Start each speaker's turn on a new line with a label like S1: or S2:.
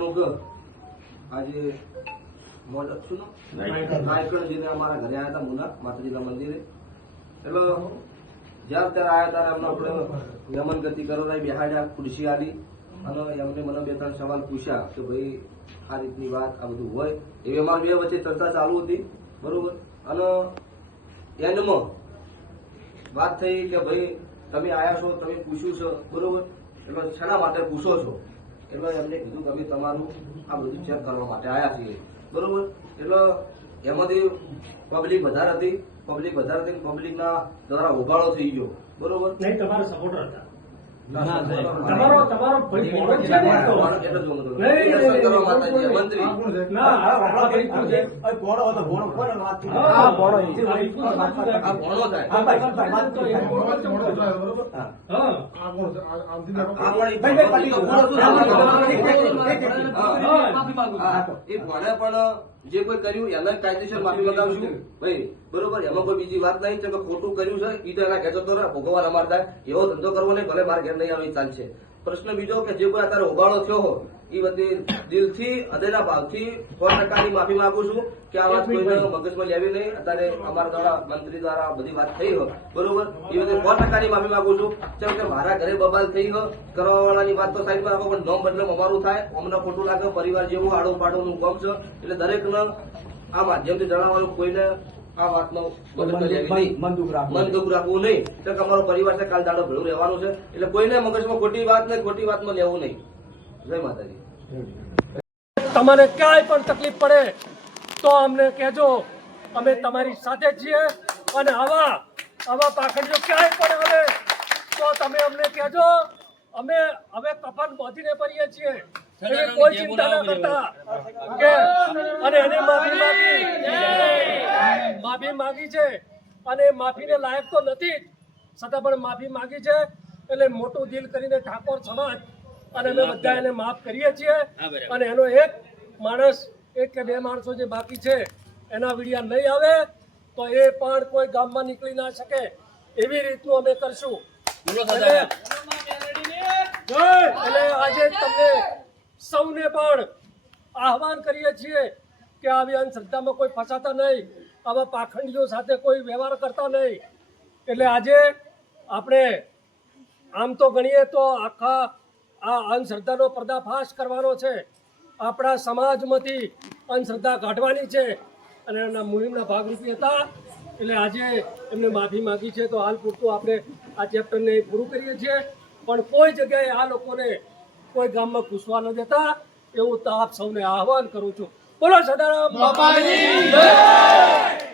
S1: કહેવાનું ઘર આજે નાયકણજીને અમારા ઘરે આવ્યા હતા મુના માતાજીના મંદિરે. એટલે જ્યાં ત્યારે આવ્યા ત્યારે એમને આપણે યમન ગતિ કરાવી બેહાડ્યા ખુરશી આલી. અને એમને મને બે ત્રણ સવાલ પૂછ્યા કે ભાઈ આ રીતની વાત આ બધું હોય. એવી અમારી બે વચ્ચે ચર્ચા ચાલુ હતી. બરોબર? અને એન્ડમાં વાત થઈ કે ભાઈ તમે આયા છો તમે પૂછ્યું છે. બરોબર? એટલે શેના માટે પૂછો છો? એટલે એમને કીધું કે અમે તમારું આ બધું ચેક કરવા માટે આયા છીએ. બરોબર? એટલે એમાંથી પબ્લિક વધારે હતી પબ્લિક વધારે હતી પબ્લિકના દ્વારા ઉભાળો થઈ ગયો. બરોબર?
S2: નહીં, તમારા સપોર્ટર હતા. તમારો તમારો ભાઈ મોડો છે ને એ તો.
S1: એટલે જો બધું.
S2: નહીં, નહીં, નહીં,
S1: કરવા માતાજી મંત્રી?
S2: ના આ વાળા ભાઈ શું છે?
S1: હા, ભણો
S2: હા,
S1: ભણો
S2: એ ભાઈ શું છે?
S1: આ ભણો થાય
S2: હા, ભાઈ, ભાઈ, વાત તો એમ.
S1: હા.
S2: હા.
S1: આ પણ એ હા, પણ જે કોઈ કર્યું, એને કાયદેસર માફી મંગાવશું ભાઈ, બરોબર? એમાં કોઈ બીજી વાત નહીં કે ખોટું કર્યું છે, ઈ તો એના ઘેર જતો રહે ભોગવવા અમાર થાય. એવો ધંધો કરવો નહીં, ભલે મારા ઘેર નહીં આવે ચાલશે પ્રશ્ન બીજો કે જે કોઈ અત્યારે ઉગાડો થયો હો એ બધી દિલથી હૃદયના ભાવથી સો ટકાની માફી માંગુ છું કે આ વાત કોઈને મગજમાં લેવી નહીં. અત્યારે અમારા દ્વારા મંત્રી દ્વારા બધી વાત થઈ હો બરોબર? એ બધી સો ટકાની માફી માંગુ છું. કેમ કે મારા ઘરે બબાલ થઈ હો કરવા વાળાની વાત તો સાઈડ પર રાખો પણ નોમ બદલે અમારું થાય. અમને ખોટું લાગે પરિવાર જેવું આડો પાડોનું કામ છે. એટલે દરેકને આ માધ્યમથી જણાવવાનું કોઈને આ વાતનો
S3: રાખવું
S1: નહીં. તો અમારો પરિવાર છે કાલ દાડો ભેળું રહેવાનું છે. એટલે કોઈને મગજમાં ખોટી વાત નહીં ખોટી વાતમાં લેવું નહીં. જય માતાજી.
S4: તમને ક્યાંય પણ તકલીફ પડે તો અમને કહેજો. અમે તમારી સાથે છીએ અને આવા આવા પાખંડીઓ ક્યાંય પણ આવે તો તમે અમને કહેજો. અમે હવે કફન બાંધીને પડીએ છીએ. કોઈ ચિંતા ના કરતા. કે અને એની માફી માંગી. માફી માંગી છે અને માફીને લાયક તો નથી જ. છતાં પણ માફી માંગી છે એટલે મોટું દિલ કરીને ઠાકોર સમાજ અને અમે બધા એને માફ કરીએ છીએ. અને એનો એક માણસ એક કે બે માણસો જે બાકી છે એના વિડિયા નહીં આવે તો એ પણ કોઈ ગામમાં નીકળી ના શકે. એવી રીતનું અમે કરશું. એટલે આજે તમને સૌને પણ આહવાન કરીએ છીએ કે આવી અંધશ્રદ્ધામાં કોઈ ફસાતા નહીં. આવા પાખંડીઓ સાથે કોઈ વ્યવહાર કરતા નહીં. એટલે આજે આપણે આમ તો ગણીએ તો આખા આ અંધશ્રદ્ધાનો પર્દાફાશ કરવાનો છે. આપણા સમાજમાંથી અંધશ્રદ્ધા કાઢવાની છે અને એના મુહિમના ભાગરૂપી હતા. એટલે આજે એમને માફી માંગી છે તો હાલ પૂરતું આપણે આ ચેપ્ટરને પૂરું કરીએ છીએ. પણ કોઈ જગ્યાએ આ લોકોને કોઈ ગામમાં ઘૂસવા ન દેતા. એવું તો આપ સૌને આહવાન કરું છું. બોલો સદારામ બાપાની જય!